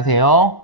안녕하세요.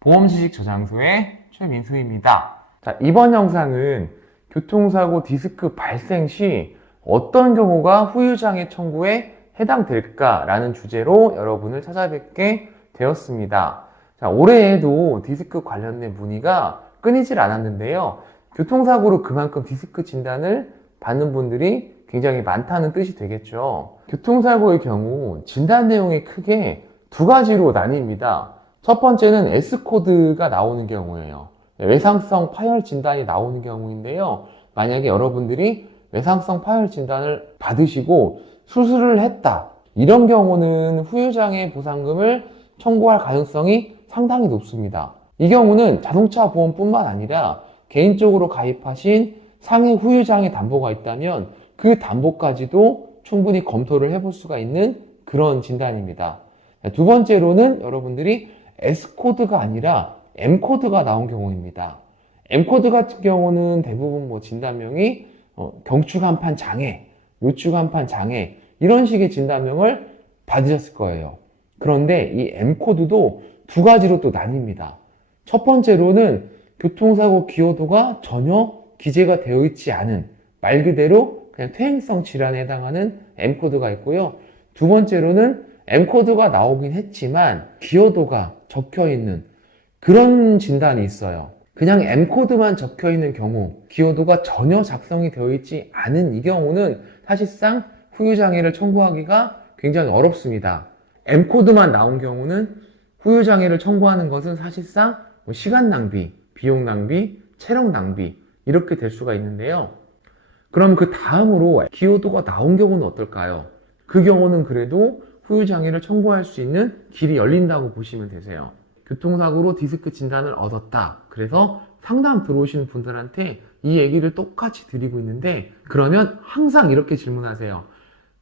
보험지식 저장소의 최민수입니다. 자, 이번 영상은 교통사고 디스크 발생 시 어떤 경우가 후유장애 청구에 해당될까라는 주제로 여러분을 찾아뵙게 되었습니다. 자, 올해에도 디스크 관련된 문의가 끊이질 않았는데요. 교통사고로 그만큼 디스크 진단을 받는 분들이 굉장히 많다는 뜻이 되겠죠. 교통사고의 경우 진단 내용이 크게 두 가지로 나뉩니다. 첫 번째는 S코드가 나오는 경우예요. 외상성 파열 진단이 나오는 경우인데요. 만약에 여러분들이 외상성 파열 진단을 받으시고 수술을 했다. 이런 경우는 후유장애 보상금을 청구할 가능성이 상당히 높습니다. 이 경우는 자동차 보험뿐만 아니라 개인적으로 가입하신 상해 후유장애 담보가 있다면 그 담보까지도 충분히 검토를 해볼 수가 있는 그런 진단입니다. 두 번째로는 여러분들이 S코드가 아니라 M코드가 나온 경우입니다. M코드 같은 경우는 대부분 진단명이 경추간판 장애, 요추간판 장애 이런 식의 진단명을 받으셨을 거예요. 그런데 이 M코드도 두 가지로 또 나뉩니다. 첫 번째로는 교통사고 기여도가 전혀 기재가 되어 있지 않은 말 그대로 그냥 퇴행성 질환에 해당하는 M코드가 있고요. 두 번째로는 M코드가 나오긴 했지만 기여도가 적혀있는 그런 진단이 있어요. 그냥 M코드만 적혀있는 경우 기여도가 전혀 작성이 되어 있지 않은 이 경우는 사실상 후유장애를 청구하기가 굉장히 어렵습니다. M코드만 나온 경우는 후유장애를 청구하는 것은 사실상 시간 낭비, 비용 낭비, 체력 낭비 이렇게 될 수가 있는데요. 그럼 그 다음으로 기여도가 나온 경우는 어떨까요? 그 경우는 그래도 후유장애를 청구할 수 있는 길이 열린다고 보시면 되세요. 교통사고로 디스크 진단을 얻었다. 그래서 상담 들어오시는 분들한테 이 얘기를 똑같이 드리고 있는데 그러면 항상 이렇게 질문하세요.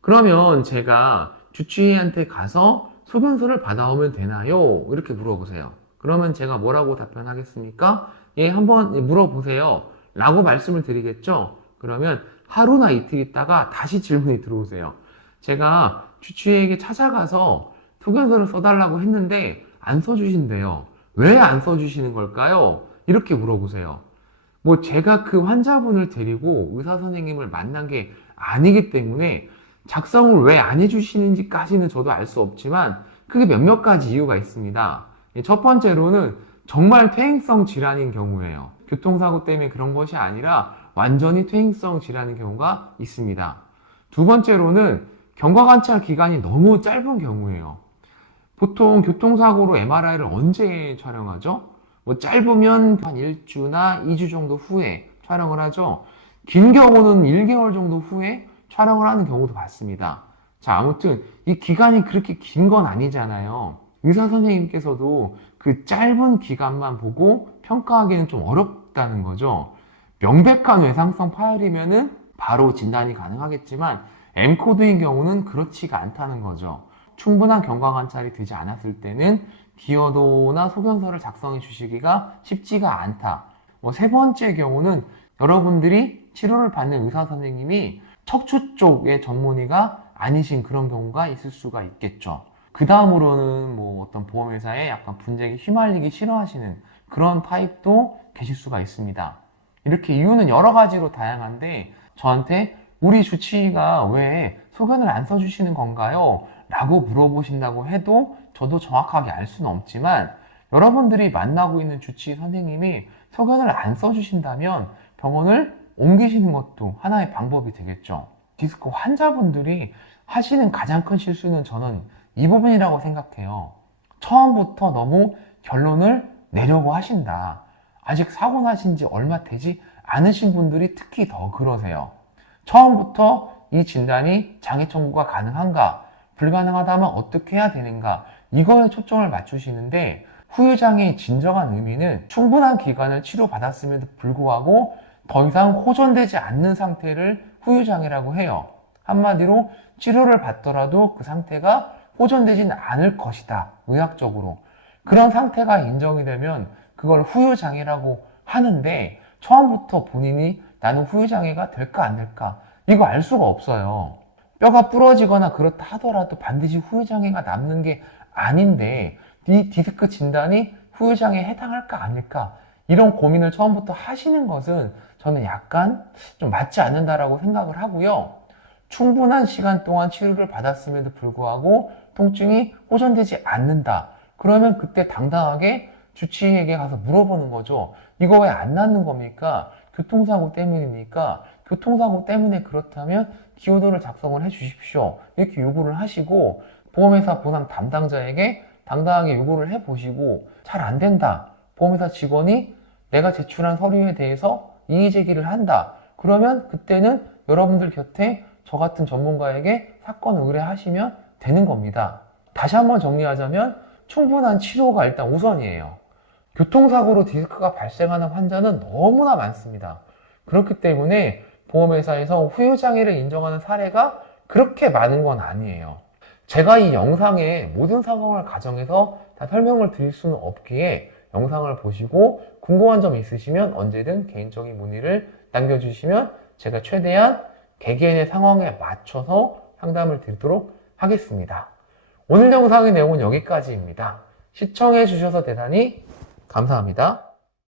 그러면 제가 주치의한테 가서 소견서를 받아오면 되나요? 이렇게 물어보세요. 그러면 제가 뭐라고 답변하겠습니까? 예, 한번 물어보세요. 라고 말씀을 드리겠죠? 그러면 하루나 이틀 있다가 다시 질문이 들어오세요. 제가 주치의에게 찾아가서 소견서를 써달라고 했는데 안 써주신대요. 왜 안 써주시는 걸까요? 이렇게 물어보세요. 제가 그 환자분을 데리고 의사 선생님을 만난 게 아니기 때문에 작성을 왜 안 해주시는지까지는 저도 알 수 없지만 그게 몇몇 가지 이유가 있습니다. 첫 번째로는 정말 퇴행성 질환인 경우예요. 교통사고 때문에 그런 것이 아니라 완전히 퇴행성 질환인 경우가 있습니다. 두 번째로는 경과관찰 기간이 너무 짧은 경우예요. 보통 교통사고로 MRI를 언제 촬영하죠? 짧으면 한 1주나 2주 정도 후에 촬영을 하죠. 긴 경우는 1개월 정도 후에 촬영을 하는 경우도 봤습니다. 자, 아무튼 이 기간이 그렇게 긴 건 아니잖아요. 의사 선생님께서도 그 짧은 기간만 보고 평가하기는 좀 어렵다는 거죠. 명백한 외상성 파열이면은 바로 진단이 가능하겠지만 M코드인 경우는 그렇지가 않다는 거죠. 충분한 경과관찰이 되지 않았을 때는 기여도나 소견서를 작성해 주시기가 쉽지가 않다. 세 번째 경우는 여러분들이 치료를 받는 의사 선생님이 척추 쪽의 전문의가 아니신 그런 경우가 있을 수가 있겠죠. 그 다음으로는 어떤 보험회사에 약간 분쟁에 휘말리기 싫어하시는 그런 타입도 계실 수가 있습니다. 이렇게 이유는 여러 가지로 다양한데 저한테 우리 주치의가 왜 소견을 안 써주시는 건가요? 라고 물어보신다고 해도 저도 정확하게 알 수는 없지만 여러분들이 만나고 있는 주치의 선생님이 소견을 안 써주신다면 병원을 옮기시는 것도 하나의 방법이 되겠죠. 디스크 환자분들이 하시는 가장 큰 실수는 저는 이 부분이라고 생각해요. 처음부터 너무 결론을 내려고 하신다. 아직 사고 나신 지 얼마 되지 않으신 분들이 특히 더 그러세요. 처음부터 이 진단이 장애 청구가 가능한가, 불가능하다면 어떻게 해야 되는가 이거에 초점을 맞추시는데 후유장애의 진정한 의미는 충분한 기간을 치료받았음에도 불구하고 더 이상 호전되지 않는 상태를 후유장애라고 해요. 한마디로 치료를 받더라도 그 상태가 호전되지는 않을 것이다. 의학적으로. 그런 상태가 인정이 되면 그걸 후유장애라고 하는데 처음부터 본인이 나는 후유장애가 될까 안 될까 이거 알 수가 없어요. 뼈가 부러지거나 그렇다 하더라도 반드시 후유장애가 남는 게 아닌데 이 디스크 진단이 후유장애에 해당할까 아닐까 이런 고민을 처음부터 하시는 것은 저는 약간 좀 맞지 않는다라고 생각을 하고요. 충분한 시간 동안 치료를 받았음에도 불구하고 통증이 호전되지 않는다. 그러면 그때 당당하게 주치의에게 가서 물어보는 거죠. 이거 왜 안 낫는 겁니까? 교통사고 때문입니까? 교통사고 때문에 그렇다면 기여도를 작성을 해 주십시오. 이렇게 요구를 하시고 보험회사 보상 담당자에게 당당하게 요구를 해 보시고 잘 안 된다. 보험회사 직원이 내가 제출한 서류에 대해서 이의 제기를 한다. 그러면 그때는 여러분들 곁에 저 같은 전문가에게 사건을 의뢰하시면 되는 겁니다. 다시 한번 정리하자면 충분한 치료가 일단 우선이에요. 교통사고로 디스크가 발생하는 환자는 너무나 많습니다. 그렇기 때문에 보험회사에서 후유장애를 인정하는 사례가 그렇게 많은 건 아니에요. 제가 이 영상의 모든 상황을 가정해서 다 설명을 드릴 수는 없기에 영상을 보시고 궁금한 점 있으시면 언제든 개인적인 문의를 남겨주시면 제가 최대한 개개인의 상황에 맞춰서 상담을 드리도록 하겠습니다. 오늘 영상의 내용은 여기까지입니다. 시청해 주셔서 대단히 감사합니다.